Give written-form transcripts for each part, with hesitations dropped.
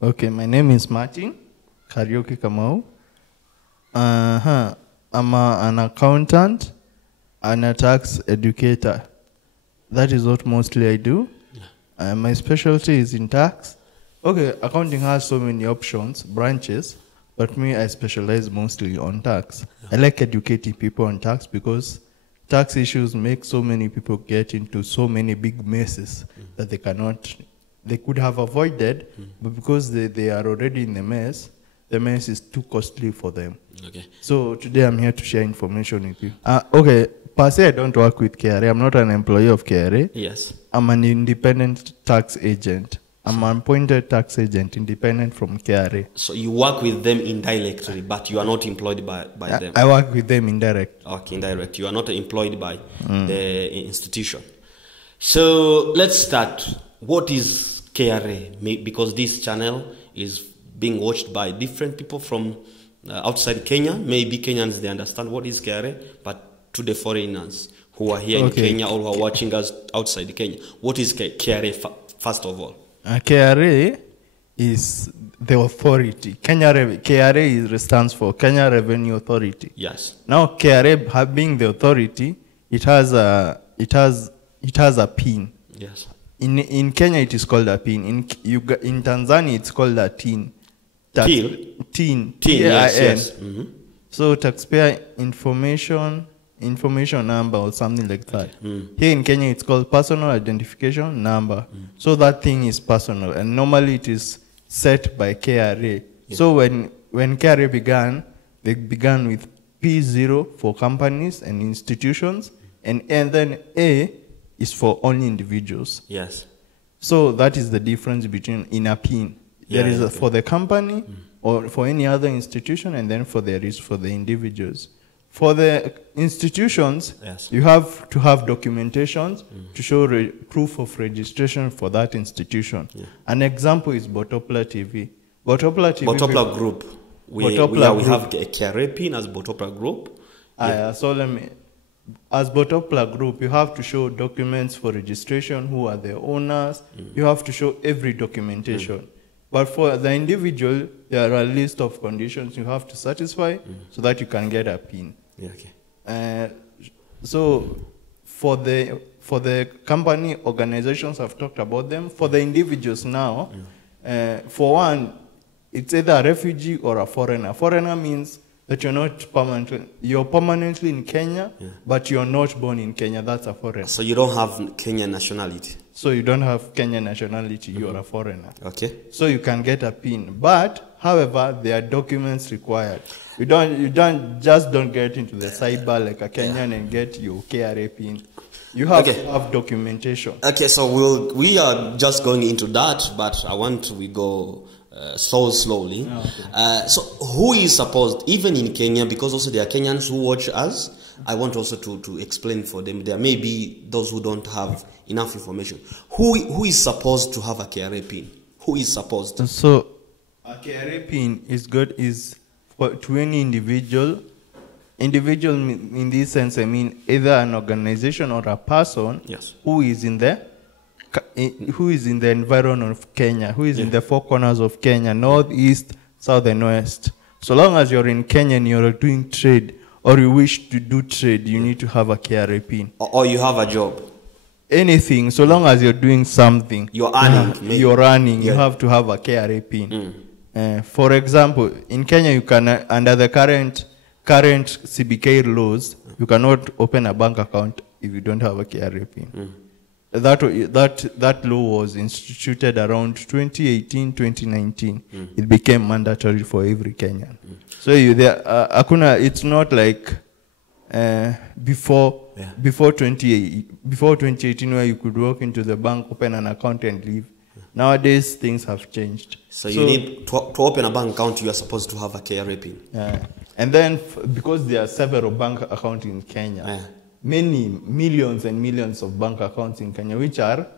Okay, my name is Martin Kariuki Kamau. I'm an accountant and a tax educator. That is what mostly I do. My specialty is in tax. Okay, accounting has so many options, branches, but me, I specialize mostly on tax. I like educating people on tax because tax issues make so many people get into so many big messes that they could have avoided, but because they are already in the mess is too costly for them. Okay. So today I'm here to share information with you. Okay, per se I don't work with KRA. I'm not an employee of KRA. Yes. I'm an independent tax agent. I'm an appointed tax agent, independent from KRA. So you work with them indirectly, but you are not employed by them? I work with them indirect. Okay, indirect. You are not employed by the institution. So let's start. What is KRA? Because this channel is being watched by different people from outside Kenya. Maybe Kenyans, they understand what is KRA, but to the foreigners who are here in Kenya or who are watching us outside Kenya, what is KRA first of all? KRA is the authority. KRA stands for Kenya Revenue Authority. Yes. Now KRA being the authority, it has a PIN. Yes. In Kenya it is called a PIN. In Tanzania it's called a TIN. TIN. Yes. So taxpayer information number or something like that. Here in Kenya it's called personal identification number. So that thing is personal, and normally it is set by KRA. So when KRA began, they began with P0 for companies and institutions, and then A is for only individuals. Yes. So that is the difference between in a PIN. There is for the company or for any other institution, and then there is for the individuals. For the institutions, you have to have documentations to show proof of registration for that institution. An example is BORTOPRA TV. BORTOPRA Group. We have a KRA PIN as BORTOPRA Group. As BORTOPRA Group, you have to show documents for registration, who are the owners. You have to show every documentation. But for the individual, there are a list of conditions you have to satisfy so that you can get a PIN. Yeah, okay. So for the company organizations, I've talked about them. For the individuals now, for one, it's either a refugee or a foreigner. Foreigner means that you're permanently in Kenya, but you're not born in Kenya. That's a foreigner. So you don't have Kenyan nationality. So you don't have Kenyan nationality, you're a foreigner. Okay. So you can get a PIN. But, however, there are documents required. You don't get into the cyber like a Kenyan and get your KRA PIN. You have to have documentation. Okay, so we are just going into that, but I want we go so slowly. So who is supposed, even in Kenya, because also there are Kenyans who watch us, I want also to explain for them. There may be those who don't have enough information. Who is supposed to have a KRA PIN? Who is supposed? So a KRA PIN is to any individual. Individual in this sense, I mean either an organization or a person who is in the environment of Kenya, who is in the four corners of Kenya, north, east, south, and west. So long as you're in Kenya and you're doing trade, or you wish to do trade, you need to have a KRA PIN. Or you have a job. Anything, so long as you're doing something. You're earning. You have to have a KRA PIN. For example, in Kenya, you can, under the current CBK laws, you cannot open a bank account if you don't have a KRA PIN. That law was instituted around 2018, 2019. It became mandatory for every Kenyan. So it's not like before 2018 where you could walk into the bank, open an account and leave. Nowadays, things have changed. So you need to open a bank account, you are supposed to have a KRA PIN. And then, because there are several bank accounts in Kenya, many millions and millions of bank accounts in Kenya, which are,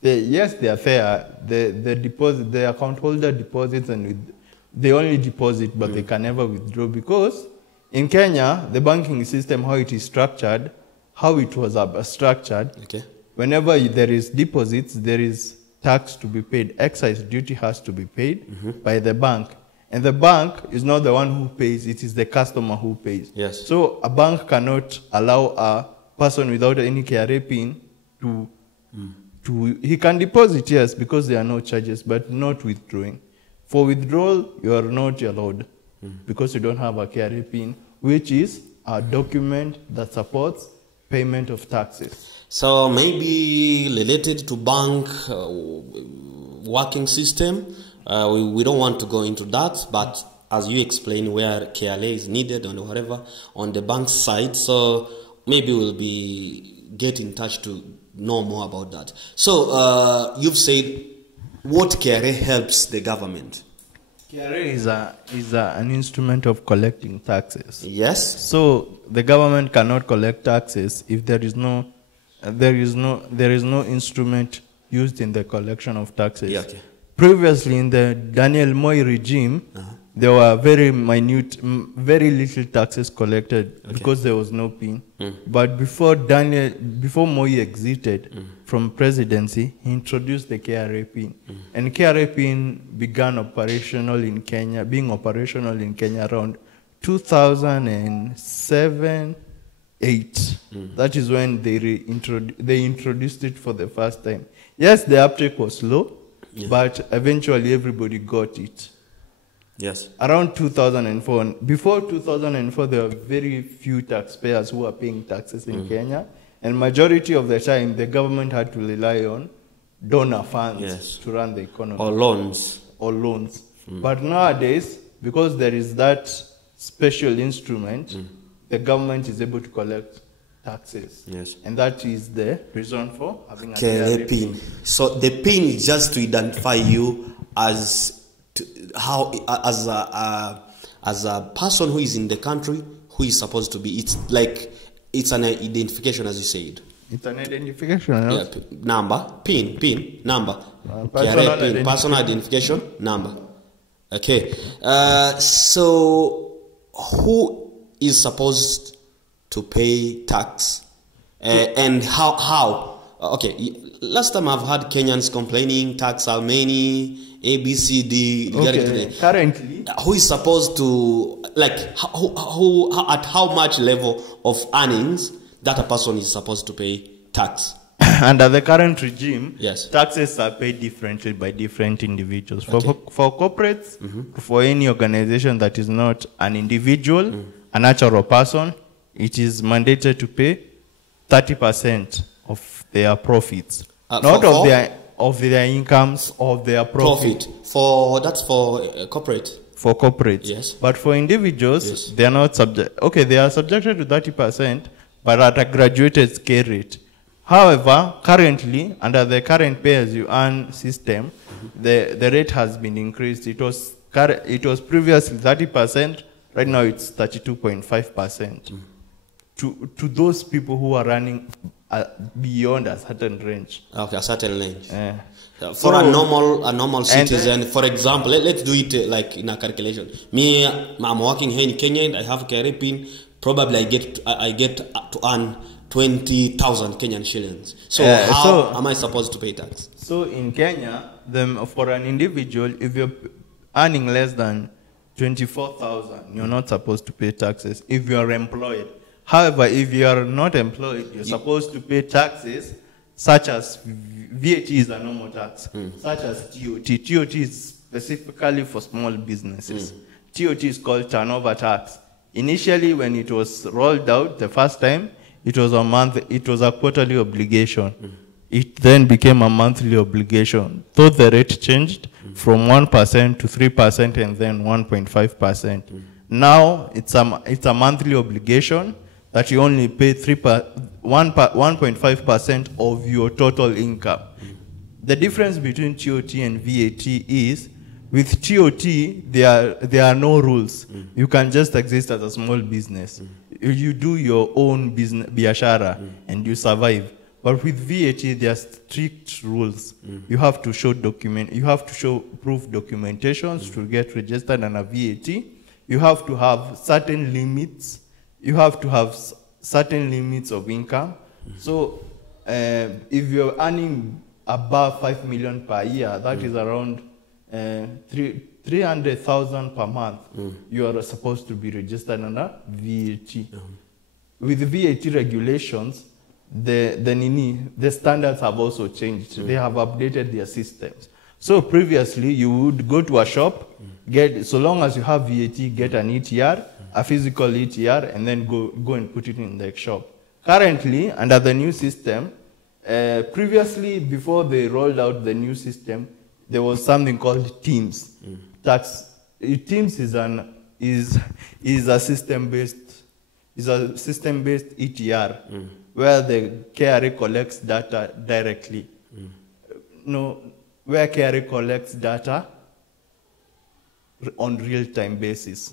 they are fair. The account holder deposits and they only deposit, but they can never withdraw, because in Kenya, the banking system, how it is structured, how it was structured, whenever there is deposits, there is tax to be paid, excise duty has to be paid by the bank. And the bank is not the one who pays, it is the customer who pays. Yes. So a bank cannot allow a person without any KRA PIN to, he can deposit, yes, because there are no charges, but not withdrawing. For withdrawal, you are not allowed because you don't have a KRA PIN, which is a document that supports payment of taxes. So maybe related to bank working system, we don't want to go into that, but as you explain where KRA is needed and whatever on the bank side, so maybe we'll get in touch to know more about that. So you've said what KRA helps the government. KRA is an instrument of collecting taxes. Yes. So the government cannot collect taxes if there is no instrument used in the collection of taxes. Yeah, okay. Previously, in the Daniel Moi regime, there were very minute, very little taxes collected because there was no PIN. But before Moi exited from presidency, he introduced the KRA PIN. And KRA PIN began being operational in Kenya around 2007, 2008. That is when they introduced it for the first time. Yes, the uptake was slow, but eventually everybody got it. Yes. Around 2004. Before 2004, there were very few taxpayers who were paying taxes in Kenya, and majority of the time, the government had to rely on donor funds to run the economy. Or loans. But nowadays, because there is that special instrument, the government is able to collect taxes. Yes. And that is the reason for having a KRA PIN. So the PIN is just to identify you as a person who is in the country, who is supposed to be. It's like it's an identification, as you said. It's an identification. Yeah, number, PIN, number. Personal identification number. Okay. So who is supposed to pay tax, and how? Okay. Last time I've had Kenyans complaining tax are many. A, B, C, D. Okay. Currently, who is supposed to, like, who at how much level of earnings that a person is supposed to pay tax? Under the current regime, yes, taxes are paid differently by different individuals. For corporates, for any organization that is not an individual, a natural person, it is mandated to pay 30% of their profits, not of their incomes, of their profit. That's for corporate. For corporates, yes. But for individuals, they are not subject. Okay, they are subjected to 30%, but at a graduated scale rate. However, currently, under the current pay-as-you-earn system, the rate has been increased. It was previously 30%. Right now, it's 32.5%. To those people who are running beyond a certain range. Okay, a certain range. For a normal citizen, for example, let's do it like in a calculation. Me, I'm working here in Kenya and I have a KRA PIN. Probably I get to earn 20,000 Kenyan shillings. So how am I supposed to pay tax? So in Kenya, for an individual, if you're earning less than 24,000, you're not supposed to pay taxes if you are employed. However, if you are not employed, you're supposed to pay taxes such as VAT is a normal tax, such as TOT. TOT is specifically for small businesses. TOT is called turnover tax. Initially, when it was rolled out the first time, it was a quarterly obligation. It then became a monthly obligation. Though the rate changed from 1% to 3% and then 1.5%. Now it's a monthly obligation that you only pay 1.5% of your total income. The difference between TOT and VAT is, with TOT, there are no rules. You can just exist as a small business. You do your own business, biashara, and you survive. But with VAT, there are strict rules. You have to show proof documentations to get registered on a VAT. You have to have certain limits. You have to have certain limits of income. So if you're earning above 5 million per year, that is around 300,000 per month, you are supposed to be registered under VAT. With VAT regulations, the standards have also changed. They have updated their systems. So previously, you would go to a shop, get, so long as you have VAT, get an ETR, a physical ETR, and then go and put it in the shop. Currently, under the new system, previously, before they rolled out the new system, there was something called Teams. Teams is a system-based ETR where the KRA collects data directly. Where KRA collects data on real-time basis.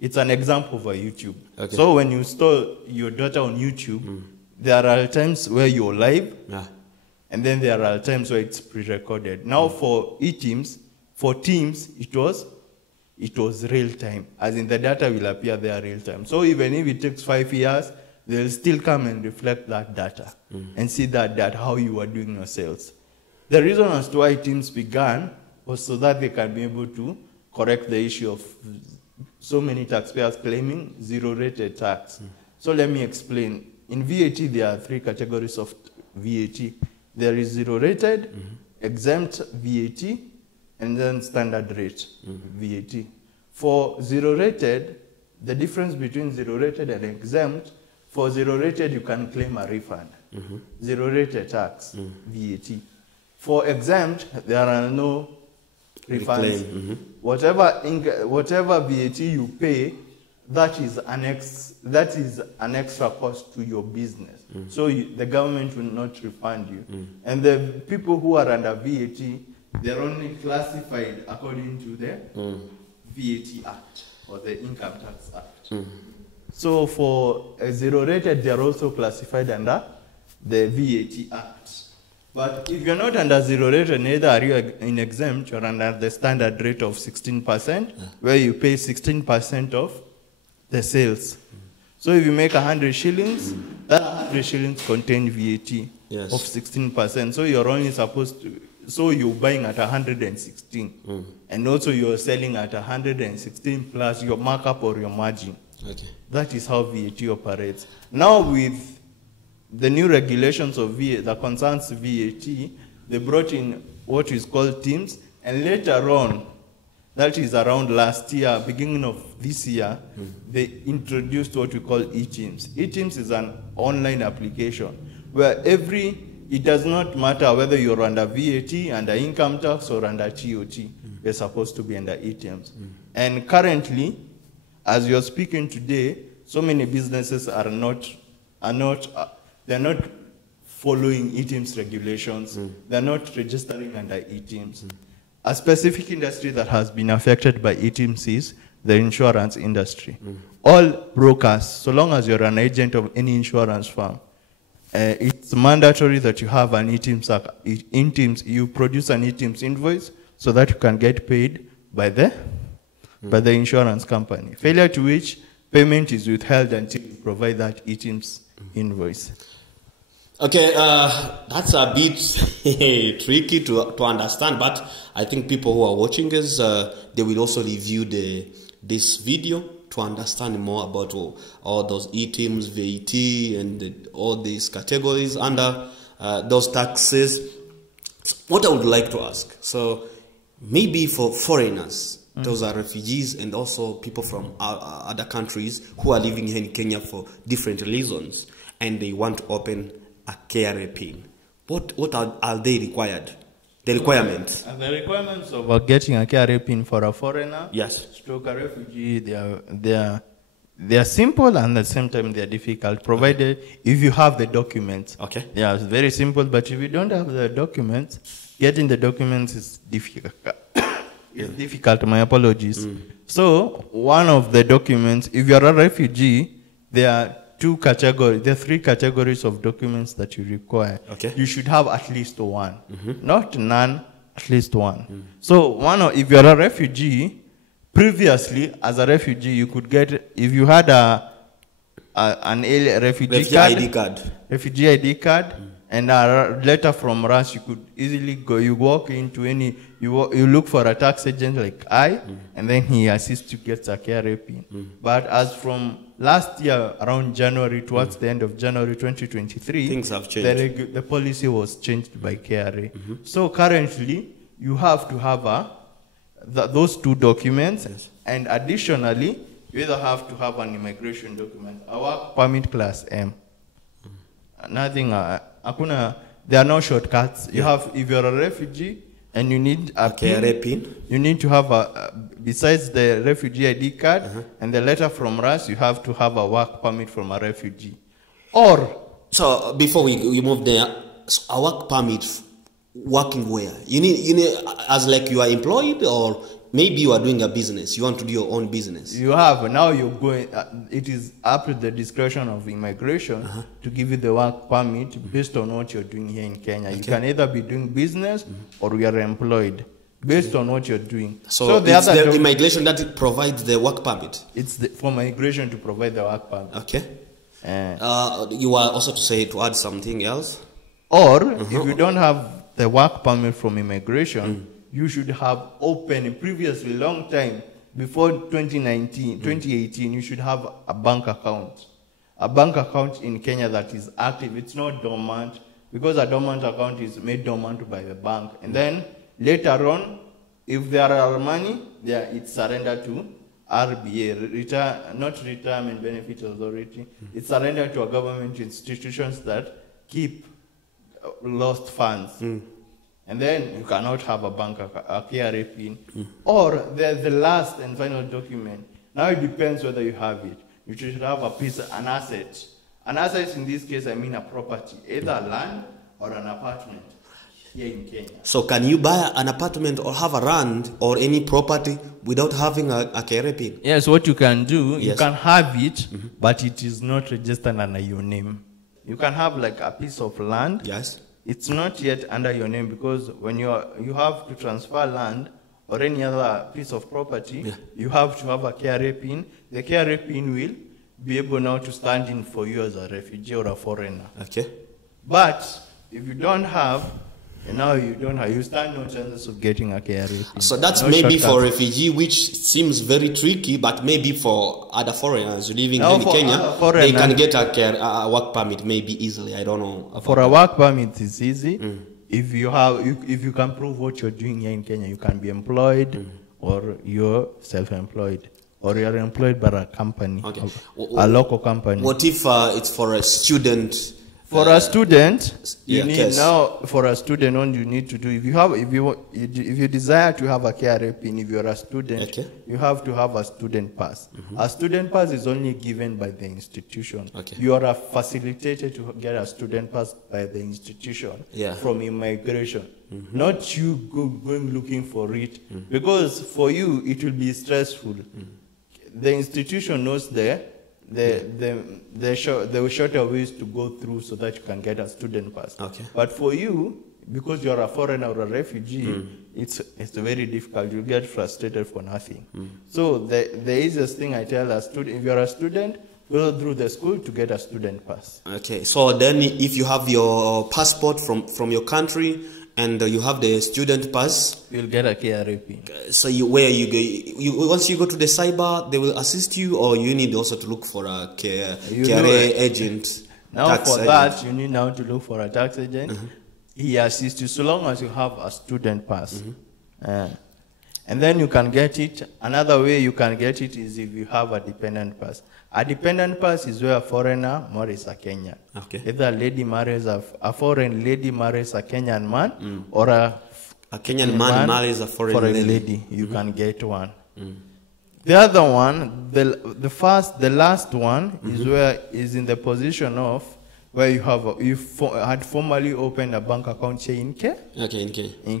It's an example for YouTube. Okay. So when you store your data on YouTube, there are times where you're live, and then there are times where it's pre-recorded. Now for Teams, it was real-time, as in the data will appear there real-time. So even if it takes 5 years, they'll still come and reflect that data and see that how you are doing your sales. The reason as to why Teams began was so that they can be able to correct the issue of so many taxpayers claiming zero-rated tax. So let me explain. In VAT, there are 3 categories of VAT. There is zero-rated, exempt VAT, and then standard rate VAT. For zero-rated, the difference between zero-rated and exempt, for zero-rated, you can claim a refund. Zero-rated tax, VAT. For exempt, there are no refunds. Whatever VAT you pay, that is an extra cost to your business. So the government will not refund you. And the people who are under VAT, they're only classified according to the VAT Act or the Income Tax Act. So for a zero-rated, they're also classified under the VAT Act. But if you're not under zero-rated, neither are you in exempt, you're under the standard rate of 16%, where you pay 16% of the sales. So if you make 100 shillings, that 100 shillings contain VAT of 16%. So you're only supposed to, so you're buying at 116. And also you're selling at 116 plus your markup or your margin. That is how VAT operates. Now with the new regulations of VAT that concerns VAT, they brought in what is called Teams, and later on, that is around last year, beginning of this year, they introduced what we call eTeams. eTeams is an online application where it does not matter whether you're under VAT, under income tax, or under TOT, you're supposed to be under eTeams. And currently, as you're speaking today, so many businesses they're not following eTeams regulations. They're not registering under eTeams. A specific industry that has been affected by eTeams is the insurance industry. All brokers, so long as you're an agent of any insurance firm, it's mandatory that you have an eTeams. You produce an eTeams invoice so that you can get paid by the insurance company. Failure to which payment is withheld until you provide that eTeams invoice. Okay, that's a bit tricky to understand, but I think people who are watching us, they will also review this video to understand more about all those eTeams, VAT, and all these categories under those taxes. What I would like to ask, so maybe for foreigners, those are refugees and also people from other countries who are living here in Kenya for different reasons, and they want to open a KRA PIN. What are they required? The requirements? The requirements of getting a KRA PIN for a foreigner, stroke a refugee, they are simple and at the same time they are difficult, provided if you have the documents. Yeah, it's very simple, but if you don't have the documents, getting the documents is difficult. It's difficult, my apologies. So, one of the documents, if you are a refugee, there are 3 categories of documents that you require. You should have at least one. Not none, at least one. So, if you are a refugee, previously, as a refugee, you could get, if you had an refugee ID card, And a letter from us, you could easily go, you walk into any, you look for a tax agent like and then he assists you get a KRA pin. But as from last year, around January, towards the end of January 2023, things have changed. The policy was changed by KRA. So currently, you have to have those two documents, and additionally, you either have to have an immigration document, a work permit class M. Nothing, there are no shortcuts. You have, if you're a refugee and you need a KRA pin, you need to have besides the refugee ID card and the letter from us, you have to have a work permit from a refugee. Or, so before we move there, so a work permit, working where? You need as like you are employed, or maybe you are doing a business, you want to do your own business. You have, now you're going, it is up to the discretion of immigration to give you the work permit based on what you're doing here in Kenya. You can either be doing business or you are employed based on what you're doing. So it's the immigration that provides the work permit? It's for migration to provide the work permit. Okay. You are also to add something else? Or, if you don't have the work permit from immigration, you should have opened previously, long time, before 2018, you should have a bank account. A bank account in Kenya that is active. It's not dormant, because a dormant account is made dormant by the bank. And then, later on, if there are money, it's surrendered to RBA, not Retirement Benefit Authority. It's surrendered to a government institutions that keep lost funds. And then you cannot have a bank, a KRA pin. Or the last and final document. Now it depends whether you have it. You should have an asset. An asset in this case, I mean a property, either land or an apartment here in Kenya. So can you buy an apartment or have a land or any property without having a KRA pin? Yes, what you can do, you can have it, but it is not registered under your name. You can have like a piece of land. Yes. It's not yet under your name, because when you have to transfer land or any other piece of property, you have to have a KRA pin. The KRA pin will be able now to stand in for you as a refugee or a foreigner. Okay. But if you don't have, and now you stand no chances of getting a KRA pin. So that's maybe for refugee, which seems very tricky, but maybe for other foreigners living here in Kenya, they can get a work permit maybe easily. I don't know. For a work permit, it's easy. If you can prove what you're doing here in Kenya, you can be employed or you're self-employed. Or you're employed by a company, a local company. What if it's for a student? For a student, you need for a student, what you need to do, if you desire to have a KRA pin, if you're a student, you have to have a student pass. A student pass is only given by the institution. You are facilitated to get a student pass by the institution from immigration. Not you going looking for it, because for you it will be stressful. The institution knows the shorter ways to go through so that you can get a student pass. But for you, because you're a foreigner or a refugee, it's very difficult. You get frustrated for nothing. So the easiest thing I tell a student, if you're a student, go through the school to get a student pass. Okay, so then if you have your passport from your country, and you have the student pass, you'll get a KRA pin. So once you go to the cyber, they will assist you, or you need also to look for a KRA agent. Now for that, you need now to look for a tax agent. He assists you so long as you have a student pass. And then you can get it. Another way you can get it is if you have a dependent pass. A dependent pass is where a foreigner marries a Kenyan. Either a lady marries a foreign lady marries a Kenyan man, or a Kenyan man marries a foreign lady. You can get one. The other one, the last one is in the position of where you had formally opened a bank account here in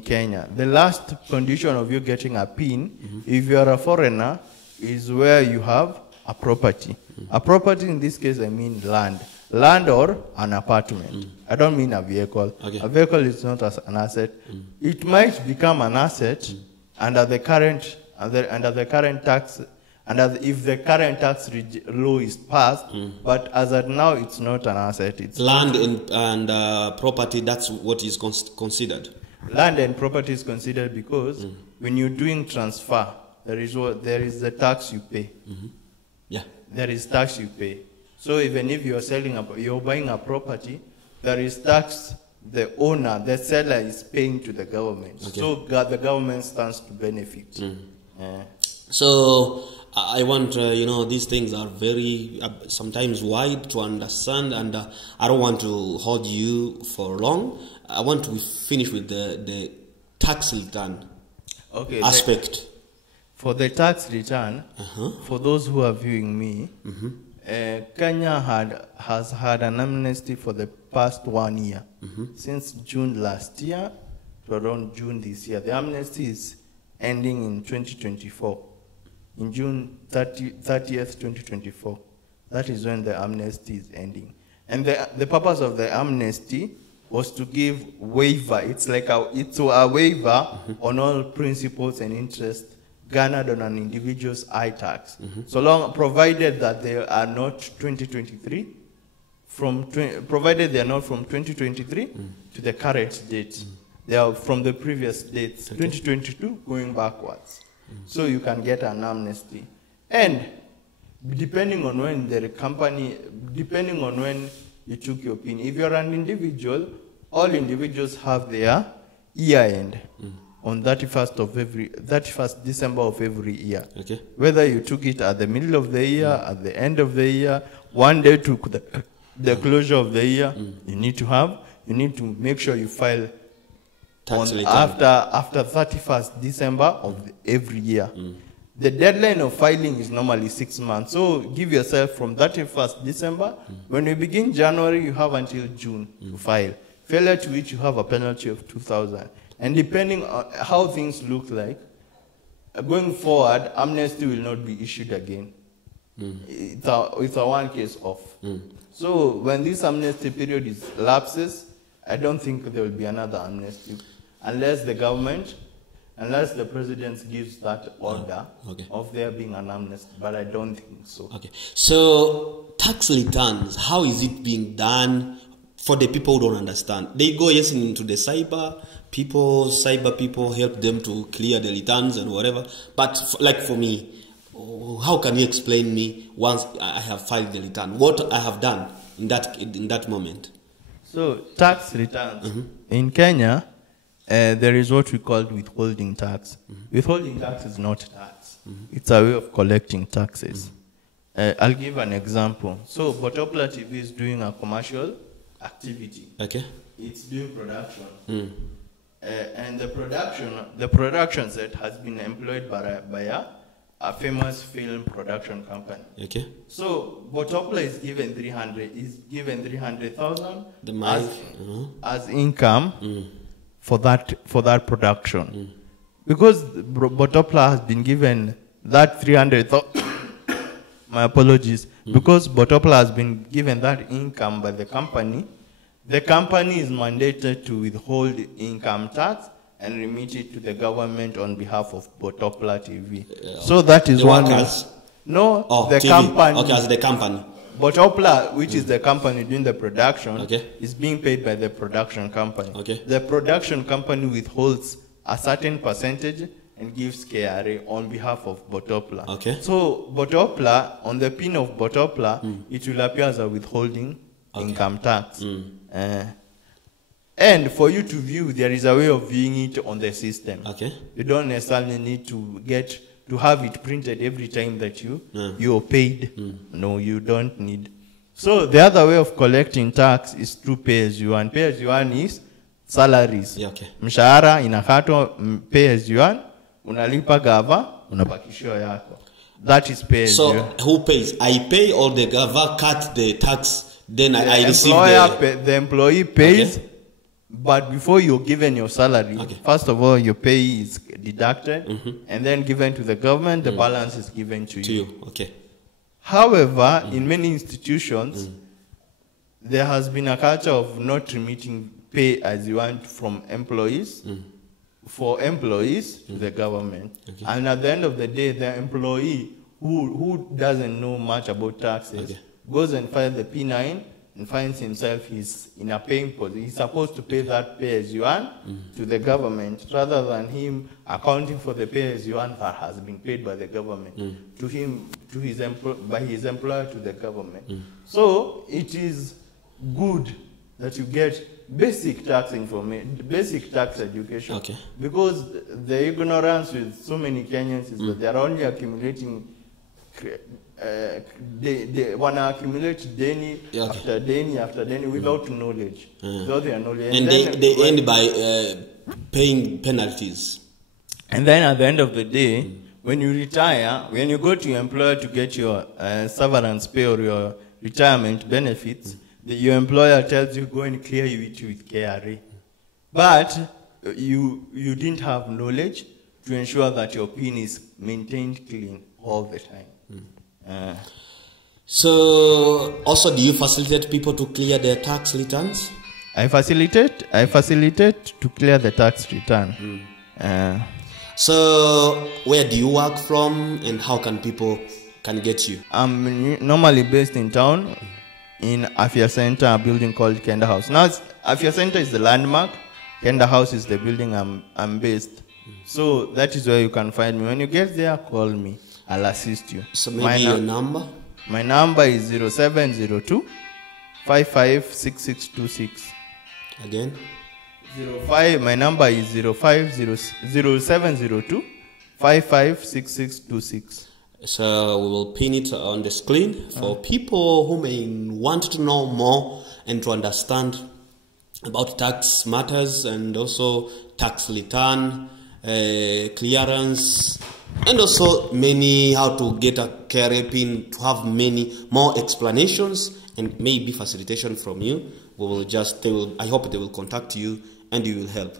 Kenya. The last condition of you getting a PIN, if you are a foreigner, is where you have a property. A property in this case, I mean land or an apartment. I don't mean a vehicle. A vehicle is not an asset. It might become an asset under the current tax and if the current tax law is passed, but as at now, it's not an asset. It's land and property. That's what is considered. Land and property is considered because when you're doing transfer, there is the tax you pay. Yeah. There is tax you pay. So even if you're buying a property, there is tax the owner, the seller is paying to the government. Okay. So the government stands to benefit. So I want, these things are very sometimes wide to understand, and I don't want to hold you for long. I want to finish with the tax return aspect. For the tax return, for those who are viewing me, Kenya has had an amnesty for the past 1 year. Since June last year to around June this year. The amnesty is ending in 2024. In June 30th, 2024. That is when the amnesty is ending. And the purpose of the amnesty was to give waiver. It's like a waiver on all principles and interests garnered on an individual's tax. So long, provided that they are not 2023, provided they are not from 2023 to the current date. They are from the previous dates, 2022 going backwards. So you can get an amnesty. And depending on when depending on when you took your PIN, if you're an individual, all individuals have their year end on 31st December of every year. Okay. Whether you took it at the middle of the year, at the end of the year, one day to the closure of the year, you need to make sure you file after 31st December of every year. The deadline of filing is normally 6 months. So give yourself from 31st December. When we begin January, you have until June to file. Failure to which you have a penalty of 2,000. And depending on how things look like, going forward, amnesty will not be issued again. It's a one case off. So when this amnesty period lapses, I don't think there will be another amnesty unless the president gives that order of there being an amnesty, but I don't think so. Okay. So tax returns, how is it being done for the people who don't understand? They go into the cyber people help them to clear the returns and whatever. But for me, how can you explain me once I have filed the return, what I have done in that moment? So tax returns in Kenya, there is what we call withholding tax. Withholding tax is not tax. It's a way of collecting taxes. I'll give an example. So BORTOPRA TV is doing a commercial activity. Okay. It's doing production. And the production set has been employed by a famous film production company. Okay. So BORTOPRA is given 300,000 as income for that production. Because BORTOPRA has been given that 300,000. My apologies. Because BORTOPRA has been given that income by the company is mandated to withhold income tax and remit it to the government on behalf of BORTOPRA TV. So that is one. The TV. Company. Okay, as the company. BORTOPRA, which is the company doing the production, is being paid by the production company. Okay. The production company withholds a certain percentage and gives KRA on behalf of BORTOPRA. Okay. So BORTOPRA, on the PIN of BORTOPRA, it will appear as a withholding income tax. And for you to view, there is a way of viewing it on the system. Okay. You don't necessarily need to have it printed every time that you're paid. No, you don't need. So the other way of collecting tax is through pay as you earn. Pay as you earn is salaries. Mshahara inakatwa pay as you earn, unalipa gava, unabakishiwa yako. That is pay as you earn. So who pays? I pay or the gava cut the tax, then I receive the employee pays. But before you're given your salary, first of all, your pay is deducted and then given to the government. The balance is given to you. Okay. However, in many institutions, there has been a culture of not remitting pay as you want from employees, for employees to the government. And at the end of the day, the employee who doesn't know much about taxes goes and files the P9 and finds himself he's in a paying position. He's supposed to pay that pay-as-you-earn to the government rather than him accounting for the pay-as-you-earn that has been paid by the government to him, by his employer to the government. So it is good that you get basic tax information, basic tax education, because the ignorance with so many Kenyans is that they are only accumulating. They want to accumulate day after day without knowledge, without their knowledge. And they end by paying penalties. And then at the end of the day, when you retire, when you go to your employer to get your severance pay or your retirement benefits, your employer tells you go and clear it with KRA. But you didn't have knowledge to ensure that your PIN is maintained clean all the time. So, also, do you facilitate people to clear their tax returns? I facilitate to clear the tax return. So, where do you work from, and how can people get you? I'm normally based in town, in Afya Center, a building called Kenda House. Now, Afya Center is the landmark. Kenda House is the building I'm based. So that is where you can find me. When you get there, call me. I'll assist you. So maybe your number? My number is 0702 556626. Again? My number is 0702 556626. So we will pin it on the screen for people who may want to know more and to understand about tax matters and also tax return, clearance, and also how to get a KRA PIN, to have many more explanations and maybe facilitation from you. I hope they will contact you and you will help.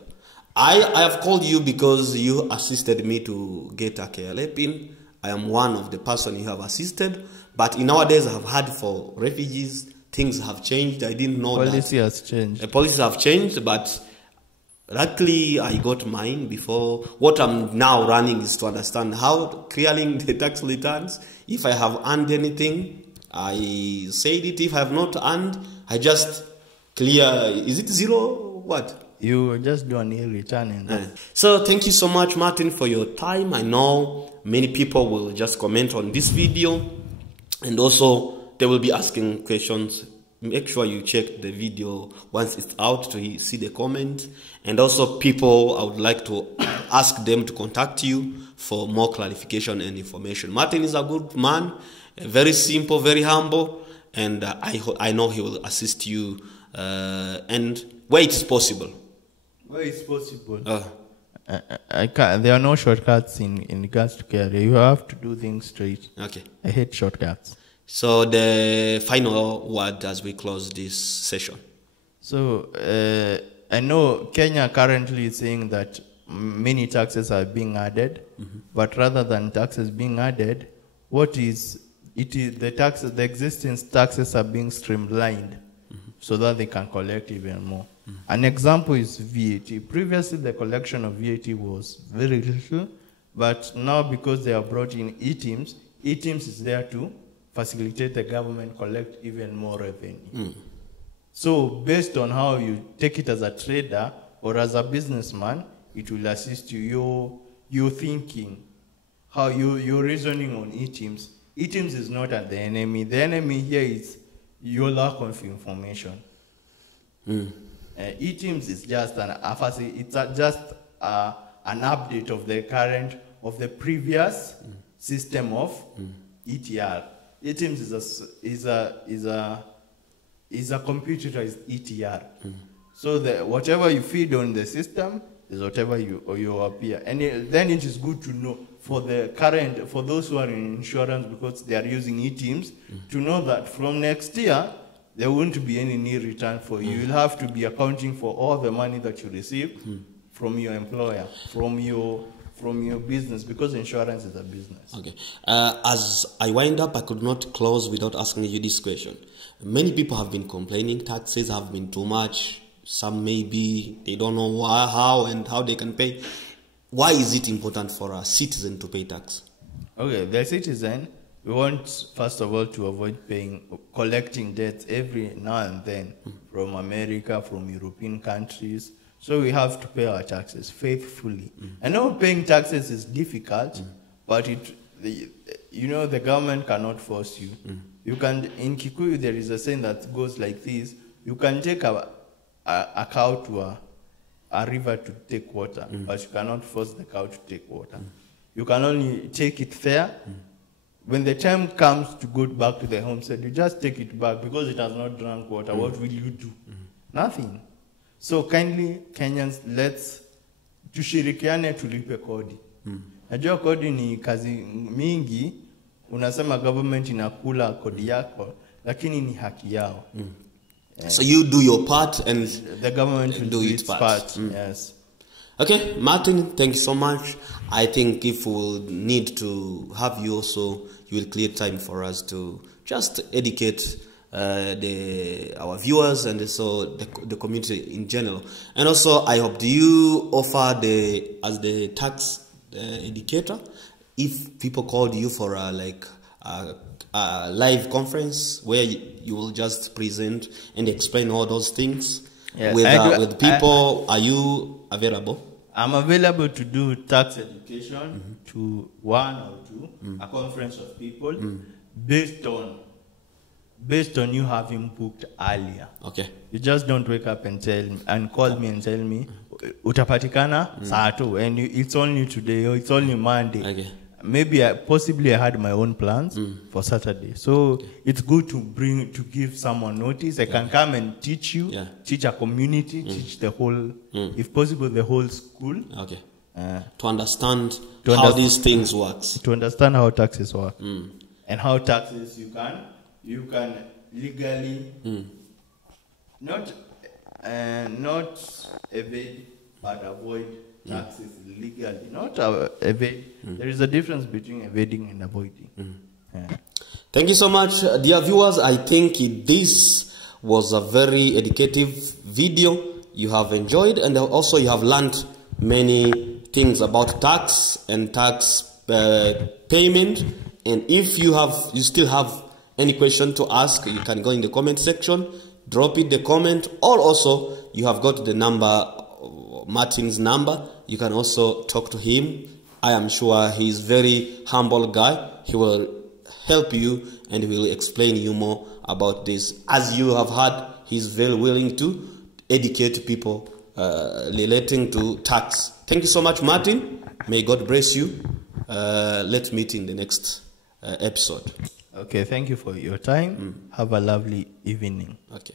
I have called you because you assisted me to get a KRA PIN. I am one of the person you have assisted, but in nowadays I have heard for refugees, things have changed. I didn't know policy has changed. The policies have changed, but luckily I got mine before. What I'm now running is to understand how clearing the tax returns. If I have earned anything, I said it. If I have not earned, I just clear. Is it zero? What? You just do a nil return. So thank you so much, Martin, for your time. I know many people will just comment on this video, and also they will be asking questions. Make sure you check the video once it's out to see the comment. And also people, I would like to ask them to contact you for more clarification and information. Martin is a good man, very simple, very humble, and I know he will assist you and where it's possible. Where it's possible. There are no shortcuts in regards to KRA. You have to do things straight. Okay. I hate shortcuts. So the final word as we close this session. So I know Kenya currently is saying that many taxes are being added, but rather than taxes being added, the existing taxes are being streamlined so that they can collect even more. An example is VAT. Previously, the collection of VAT was very little, but now because they have brought in e-teams is there to facilitate the government collect even more revenue. So based on how you take it as a trader or as a businessman, it will assist you, your thinking, how you're reasoning on e-teams. E-teams is not the enemy. The enemy here is your lack of information. E-teams is just an update of the previous system of ETR. E-teams is a computerized ETR. So whatever you feed on the system is whatever you appear. And then it is good to know for those who are in insurance, because they are using e-teams, to know that from next year there won't be any new return for you. You'll have to be accounting for all the money that you receive from your employer, from your business, because insurance is a business. Okay. As I wind up, I could not close without asking you this question. Many people have been complaining taxes have been too much. Some maybe they don't know how they can pay. Why is it important for a citizen to pay tax? Okay, the citizen, we want, first of all, to avoid collecting debts every now and then from America, from European countries. So we have to pay our taxes faithfully. I know paying taxes is difficult, but the government cannot force you. You can, in Kikuyu, there is a saying that goes like this: you can take a cow to a river to take water, but you cannot force the cow to take water. You can only take it there. When the time comes to go back to the homestead, you just take it back because it has not drunk water. What will you do? Nothing. So kindly, Kenyans, let's tushirikiane tulipe kodi. Najua kodi ni kazi mingi, unasema government inakula kodi yako, lakini ni haki yao. So you do your part and the government will do its part. Yes. Okay, Martin, thank you so much. I think if we'll need to have you also, you will clear time for us to just educate our viewers and also the community in general. And also, I hope you offer as the tax educator, if people called you for a live conference where you will just present and explain all those things with people, are you available? I'm available to do tax education to one or two, a conference of people, based on you having booked earlier. Okay. You just don't wake up and call me and tell me, utapatikana Sato, and it's only today or it's only Monday. Okay. Maybe possibly I had my own plans for Saturday. So it's good to give someone notice. I can come and teach you, teach a community, teach the whole, if possible, the whole school. Okay. To understand how these things work. To understand how taxes work. And how taxes you can legally not evade but avoid taxes legally, not evade. There is a difference between evading and avoiding. Thank you so much, dear viewers. I think this was a very educative video. You have enjoyed, and also you have learned many things about tax and tax payment. And if you still have any question to ask, you can go in the comment section, drop it the comment, or also you have got the number, Martin's number. You can also talk to him. I am sure he is very humble guy. He will help you and he will explain you more about this. As you have heard, he is very willing to educate people relating to tax. Thank you so much, Martin. May God bless you. Let's meet in the next episode. Okay, thank you for your time. Have a lovely evening. Okay.